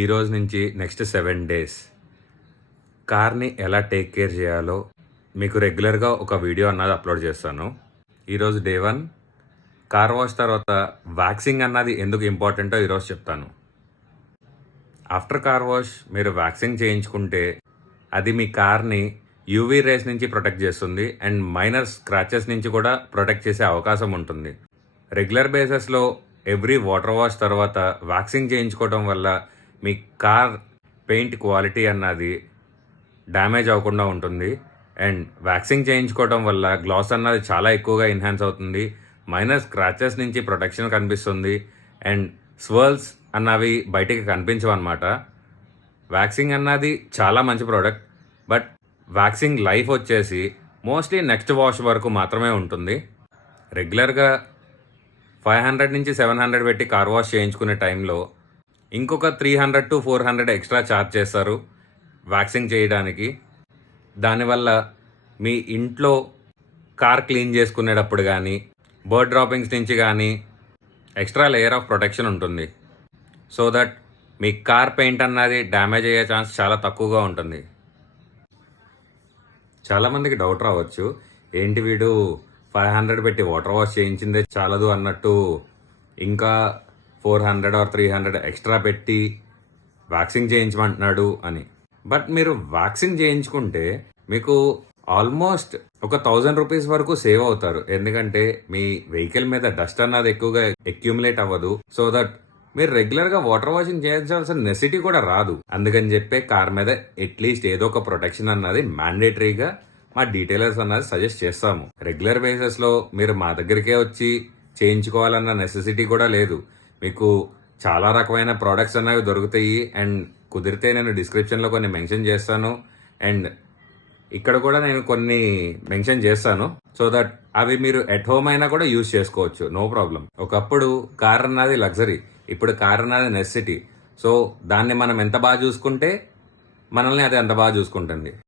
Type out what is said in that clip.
ఈ రోజు నుంచి నెక్స్ట్ 7 డేస్ కార్ని ఎలా టేక్ కేర్ చేయాలో మీకు రెగ్యులర్గా ఒక వీడియో అన్నది అప్లోడ్ చేస్తాను. ఈరోజు డే 1 కార్ వాష్ తర్వాత వ్యాక్సింగ్ అన్నది ఎందుకు ఇంపార్టెంటో ఈరోజు చెప్తాను. ఆఫ్టర్ కార్ వాష్ మీరు వ్యాక్సింగ్ చేయించుకుంటే అది మీ కార్ని యూవీ రేస్ నుంచి ప్రొటెక్ట్ చేస్తుంది అండ్ మైనర్ స్క్రాచెస్ నుంచి కూడా ప్రొటెక్ట్ చేసే అవకాశం ఉంటుంది. రెగ్యులర్ బేసిస్లో ఎవ్రీ వాటర్ వాష్ తర్వాత వ్యాక్సింగ్ చేయించుకోవడం వల్ల మీ కార్ పెయింట్ క్వాలిటీ అన్నది డ్యామేజ్ అవ్వకుండా ఉంటుంది అండ్ వ్యాక్సింగ్ చేయించుకోవడం వల్ల గ్లాస్ అన్నది చాలా ఎక్కువగా ఎన్హాన్స్ అవుతుంది. మైనర్ స్క్రాచెస్ నుంచి ప్రొటెక్షన్ కనిపిస్తుంది అండ్ స్వర్ల్స్ అన్నవి బయటికి కనిపించవు అన్నమాట. వ్యాక్సింగ్ అన్నది చాలా మంచి ప్రోడక్ట్, బట్ వ్యాక్సింగ్ లైఫ్ వచ్చేసి మోస్ట్లీ నెక్స్ట్ వాష్ వరకు మాత్రమే ఉంటుంది. రెగ్యులర్గా 500 నుంచి 700 పెట్టి కార్ వాష్ చేయించుకునే టైంలో ఇంకొక 300 to 400 ఎక్స్ట్రా ఛార్జ్ చేస్తారు వ్యాక్సింగ్ చేయడానికి. దానివల్ల మీ ఇంట్లో కార్ క్లీన్ చేసుకునేటప్పుడు కానీ బర్డ్ డ్రాపింగ్స్ నుంచి కానీ ఎక్స్ట్రా లేయర్ ఆఫ్ ప్రొటెక్షన్ ఉంటుంది. So that me car paint అన్నది డ్యామేజ్ అయ్యే ఛాన్స్ చాలా తక్కువగా ఉంటుంది. చాలామందికి డౌట్ రావచ్చు, ఏంటి వీడు 500 పెట్టి వాటర్ వాష్ చేయించిందే చాలదు అన్నట్టు ఇంకా 400 or 300 ఎక్స్ట్రా పెట్టి వ్యాక్సింగ్ చేయించమంటున్నాడు అని. బట్ మీరు వ్యాక్సింగ్ చేయించుకుంటే మీకు ఆల్మోస్ట్ ఒక 1000 రూపీస్ వరకు సేవ్ అవుతారు. ఎందుకంటే మీ వెహికల్ మీద డస్ట్ అన్నది ఎక్కువగా అక్యూములేట్ అవ్వదు. సో దట్ మీరు రెగ్యులర్గా వాటర్ వాషింగ్ చేయించాల్సిన నెసిటీ కూడా రాదు. అందుకని చెప్పే కార్ మీద అట్లీస్ట్ ఏదో ఒక ప్రొటెక్షన్ అన్నది మ్యాండేటరీగా మా డీటెయిలర్స్ అన్నది సజెస్ట్ చేస్తాము. రెగ్యులర్ బేసిస్లో మీరు మా దగ్గరికే వచ్చి చేయించుకోవాలన్న నెసెసిటీ కూడా లేదు. మీకు చాలా రకమైన ప్రోడక్ట్స్ అనేవి దొరుకుతాయి అండ్ కుదిరితే నేను డిస్క్రిప్షన్లో కొన్ని మెన్షన్ చేస్తాను అండ్ ఇక్కడ కూడా నేను కొన్ని మెన్షన్ చేస్తాను. సో దట్ అవి మీరు ఎట్ హోమ్ అయినా కూడా యూజ్ చేసుకోవచ్చు, నో ప్రాబ్లం. ఒకప్పుడు కార్ అన్నది లగ్జరీ, ఇప్పుడు కార్ అన్నది నెసెసిటీ. సో దాన్ని మనం ఎంత బాగా చూసుకుంటే మనల్ని అది అంత బాగా చూసుకుంటుంది.